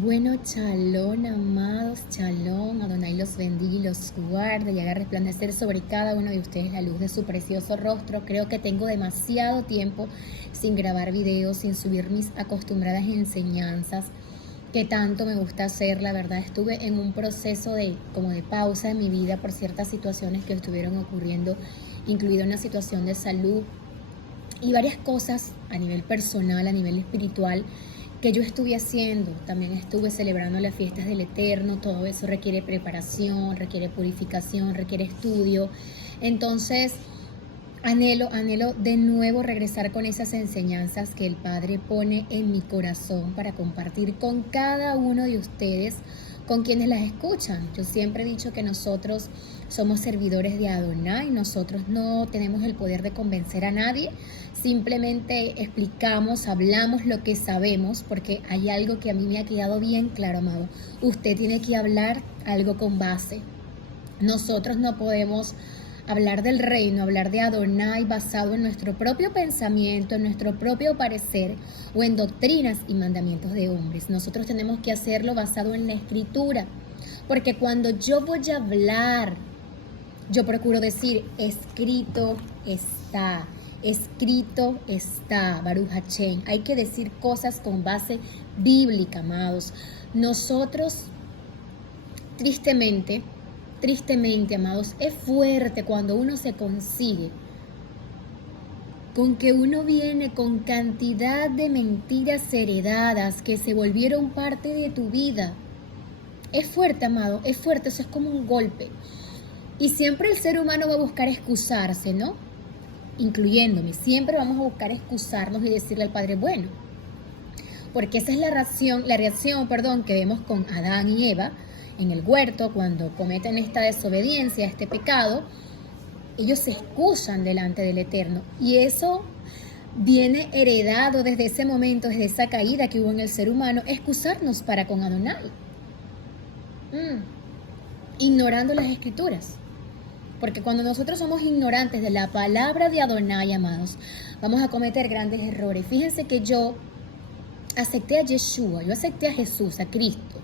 Bueno, chalón, amados, chalón, Adonai los bendiga y los guarde y haga resplandecer sobre cada uno de ustedes la luz de su precioso rostro. Creo que tengo demasiado tiempo sin grabar videos, sin subir mis acostumbradas enseñanzas, que tanto me gusta hacer. La verdad, estuve en un proceso como de pausa en mi vida por ciertas situaciones que estuvieron ocurriendo, incluida una situación de salud y varias cosas a nivel personal, a nivel espiritual, que yo estuve haciendo. También estuve celebrando las fiestas del Eterno. Todo eso requiere preparación, requiere purificación, requiere estudio. Entonces, anhelo de nuevo regresar con esas enseñanzas que el Padre pone en mi corazón para compartir con cada uno de ustedes, con quienes las escuchan. Yo siempre he dicho que nosotros somos servidores de Adonai, nosotros no tenemos el poder de convencer a nadie, simplemente explicamos, hablamos lo que sabemos, porque hay algo que a mí me ha quedado bien claro, amado. Usted tiene que hablar algo con base. Nosotros no podemos hablar del reino, hablar de Adonai basado en nuestro propio pensamiento, en nuestro propio parecer o en doctrinas y mandamientos de hombres. Nosotros tenemos que hacerlo basado en la Escritura, porque cuando yo voy a hablar, yo procuro decir, escrito está, Baruch Hashem. Hay que decir cosas con base bíblica, amados. Nosotros, tristemente, amados, es fuerte cuando uno se consigue con que uno viene con cantidad de mentiras heredadas que se volvieron parte de tu vida. Es fuerte, amado, es fuerte, eso es como un golpe. Y siempre el ser humano va a buscar excusarse, ¿no? Incluyéndome, siempre vamos a buscar excusarnos y decirle al Padre, bueno, porque esa es la reacción, que vemos con Adán y Eva en el huerto cuando cometen esta desobediencia, este pecado. Ellos se excusan delante del Eterno y eso viene heredado desde ese momento, desde esa caída que hubo en el ser humano, excusarnos para con Adonai, ignorando las Escrituras. Porque cuando nosotros somos ignorantes de la palabra de Adonai, amados, vamos a cometer grandes errores. Fíjense que yo acepté a Yeshua, yo acepté a Jesús, a Cristo.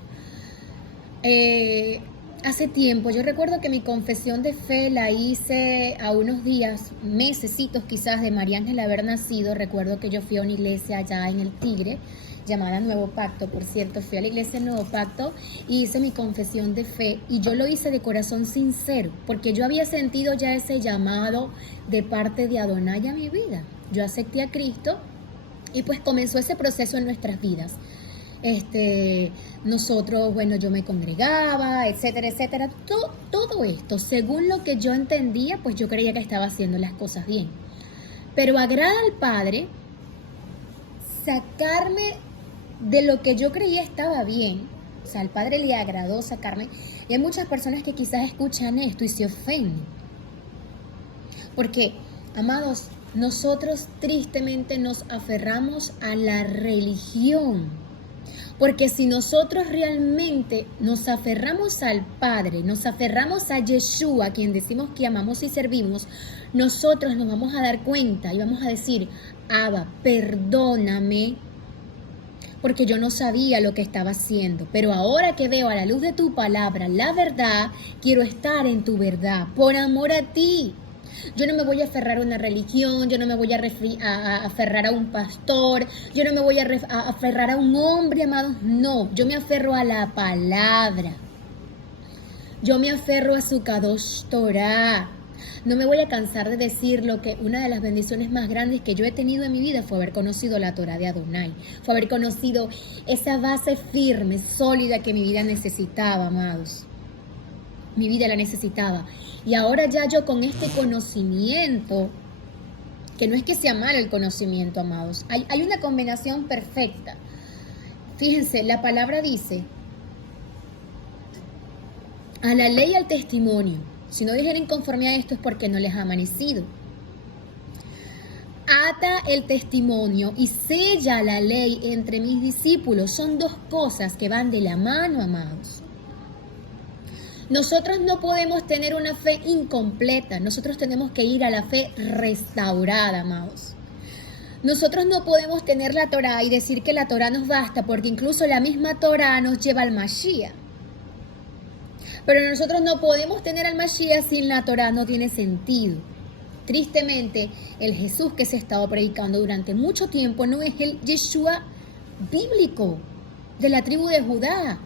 Hace tiempo, yo recuerdo que mi confesión de fe la hice a unos días, mesecitos quizás de María Ángel haber nacido. Recuerdo que yo fui a una iglesia allá en el Tigre, llamada Nuevo Pacto, por cierto. Fui a la iglesia Nuevo Pacto y hice mi confesión de fe, y yo lo hice de corazón sincero, porque yo había sentido ya ese llamado de parte de Adonai a mi vida. Yo acepté a Cristo y pues comenzó ese proceso en nuestras vidas. Nosotros, bueno, yo me congregaba, etcétera, etcétera. Todo esto, según lo que yo entendía, pues yo creía que estaba haciendo las cosas bien. Pero agrada al Padre sacarme de lo que yo creía estaba bien. O sea, al Padre le agradó sacarme. Y hay muchas personas que quizás escuchan esto y se ofenden. Porque, amados, nosotros tristemente nos aferramos a la religión. Porque si nosotros realmente nos aferramos al Padre, nos aferramos a Yeshua, a quien decimos que amamos y servimos, nosotros nos vamos a dar cuenta y vamos a decir, Abba, perdóname, porque yo no sabía lo que estaba haciendo. Pero ahora que veo a la luz de tu palabra la verdad, quiero estar en tu verdad, por amor a ti. Yo no me voy a aferrar a una religión, yo no me voy a aferrar a un pastor, yo no me voy a aferrar a un hombre, amados. No, yo me aferro a la palabra. Yo me aferro a su Kadosh Torah. No me voy a cansar de decirlo, que una de las bendiciones más grandes que yo he tenido en mi vida fue haber conocido la Torah de Adonai. Fue haber conocido esa base firme, sólida que mi vida necesitaba, amados. Mi vida la necesitaba. Y ahora ya yo con este conocimiento, que no es que sea malo el conocimiento, amados, hay una combinación perfecta. Fíjense, la palabra dice, a la ley y al testimonio, si no dijeren conforme a esto es porque no les ha amanecido. Ata el testimonio y sella la ley entre mis discípulos. Son dos cosas que van de la mano, amados. Nosotros no podemos tener una fe incompleta, nosotros tenemos que ir a la fe restaurada, amados. Nosotros no podemos tener la Torá y decir que la Torá nos basta, porque incluso la misma Torá nos lleva al Mashiach. Pero nosotros no podemos tener al Mashiach sin la Torá, no tiene sentido. Tristemente, el Jesús que se ha estado predicando durante mucho tiempo no es el Yeshua bíblico de la tribu de Judá,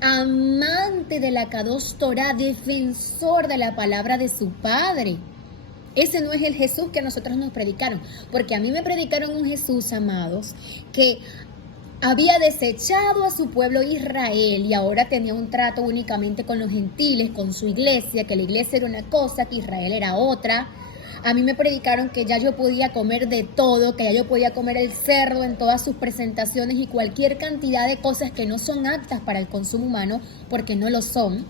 amante de la Kadosh Torah, defensor de la palabra de su padre. Ese no es el Jesús que a nosotros nos predicaron, porque a mí me predicaron un Jesús, amados, que había desechado a su pueblo Israel y ahora tenía un trato únicamente con los gentiles, con su iglesia, que la iglesia era una cosa, que Israel era otra. A mí me predicaron que ya yo podía comer de todo, que ya yo podía comer el cerdo en todas sus presentaciones y cualquier cantidad de cosas que no son aptas para el consumo humano, porque no lo son.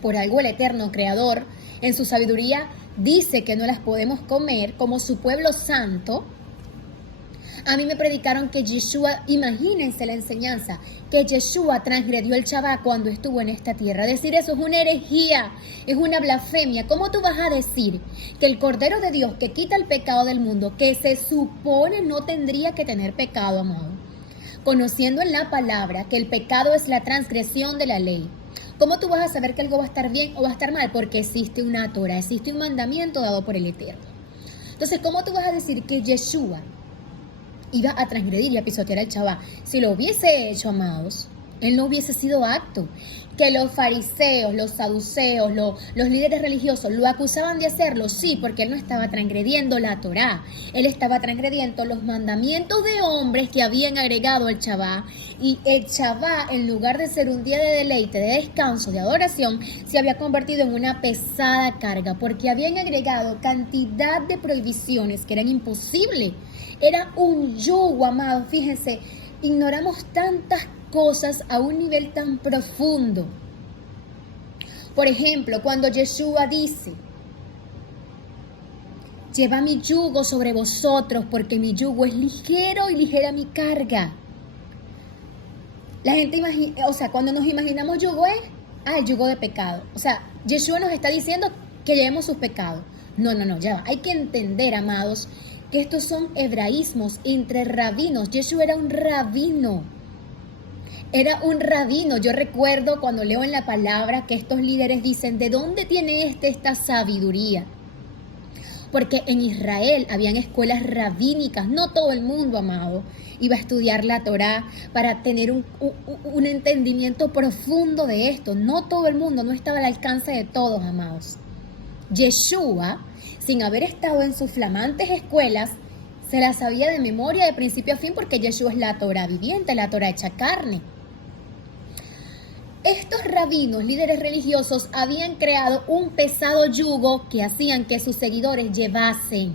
Por algo el eterno creador, en su sabiduría, dice que no las podemos comer como su pueblo santo. A mí me predicaron que Yeshua, imagínense la enseñanza, que Yeshua transgredió el Shabbat cuando estuvo en esta tierra. Decir eso es una herejía, es una blasfemia. ¿Cómo tú vas a decir que el Cordero de Dios que quita el pecado del mundo, que se supone no tendría que tener pecado, amado, conociendo en la palabra que el pecado es la transgresión de la ley? ¿Cómo tú vas a saber que algo va a estar bien o va a estar mal? Porque existe una Torah, existe un mandamiento dado por el Eterno. Entonces, ¿cómo tú vas a decir que Yeshua iba a transgredir y a pisotear al Shabbat? Si lo hubiese hecho, amados, él no hubiese sido apto. Que los fariseos, los saduceos, los líderes religiosos lo acusaban de hacerlo, sí, porque él no estaba transgrediendo la Torá. Él estaba transgrediendo los mandamientos de hombres que habían agregado al Shabbat. Y el Shabbat, en lugar de ser un día de deleite, de descanso, de adoración, se había convertido en una pesada carga, porque habían agregado cantidad de prohibiciones que eran imposibles. Era un yugo, amado. Fíjense, ignoramos tantas cosas a un nivel tan profundo. Por ejemplo, cuando Yeshua dice: lleva mi yugo sobre vosotros, porque mi yugo es ligero y ligera mi carga. La gente imagina, cuando nos imaginamos yugo es el yugo de pecado. Yeshua nos está diciendo que llevemos sus pecados. No, ya va. Hay que entender, amados, que estos son hebraísmos entre rabinos. Yeshua era un rabino. Era un rabino. Yo recuerdo cuando leo en la palabra que estos líderes dicen: ¿de dónde tiene esta sabiduría? Porque en Israel habían escuelas rabínicas. No todo el mundo, amado, iba a estudiar la Torá para tener un entendimiento profundo de esto. No todo el mundo, no estaba al alcance de todos, amados. Yeshua, sin haber estado en sus flamantes escuelas, se las sabía de memoria de principio a fin, porque Yeshua es la Torá viviente, la Torá hecha carne. Estos rabinos, líderes religiosos, habían creado un pesado yugo que hacían que sus seguidores llevasen.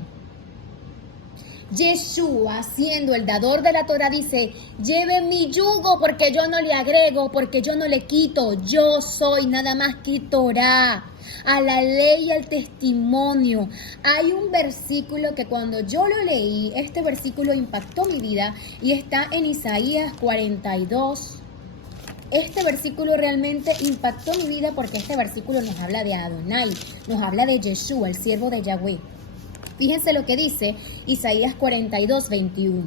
Yeshua, siendo el dador de la Torá, dice: lleve mi yugo, porque yo no le agrego, porque yo no le quito. Yo soy nada más que Torá, a la ley y al testimonio. Hay un versículo que cuando yo lo leí, este versículo impactó mi vida, y está en Isaías 42. Este versículo realmente impactó mi vida, porque este versículo nos habla de Adonai, nos habla de Yeshua, el siervo de Yahweh. Fíjense lo que dice Isaías 42, 21.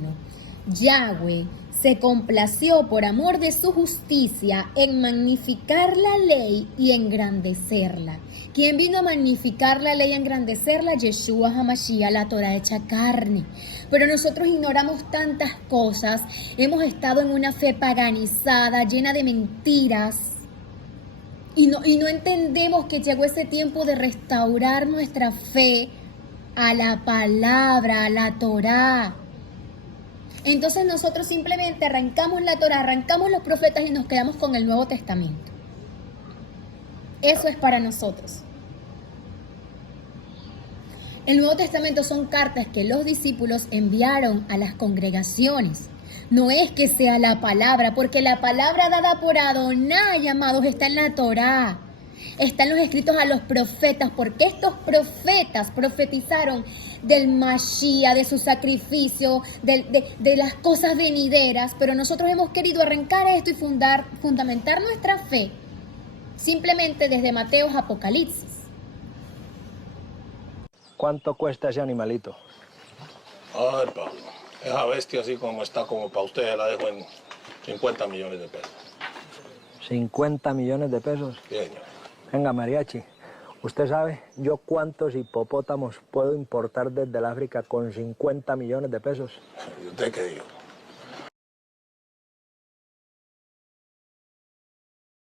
Yahweh se complació por amor de su justicia en magnificar la ley y engrandecerla. ¿Quién vino a magnificar la ley y engrandecerla? Yeshua HaMashiach, la Torá hecha carne. Pero nosotros ignoramos tantas cosas. Hemos estado en una fe paganizada, llena de mentiras. Y no entendemos que llegó ese tiempo de restaurar nuestra fe a la palabra, a la Torá. Entonces nosotros simplemente arrancamos la Torá, arrancamos los profetas y nos quedamos con el Nuevo Testamento. Eso es para nosotros. El Nuevo Testamento son cartas que los discípulos enviaron a las congregaciones. No es que sea la palabra, porque la palabra dada por Adonai, amados, está en la Torá. Están los escritos a los profetas, porque estos profetas profetizaron del Mashiach, de su sacrificio, de las cosas venideras, pero nosotros hemos querido arrancar esto y fundamentar nuestra fe simplemente desde Mateo a Apocalipsis. ¿Cuánto cuesta ese animalito? A ver, Pablo, esa bestia así como está, como para usted, la dejo en 50 millones de pesos. ¿50 millones de pesos? Sí, señor. Venga, mariachi, ¿usted sabe yo cuántos hipopótamos puedo importar desde el África con 50 millones de pesos? ¿Y usted qué dijo?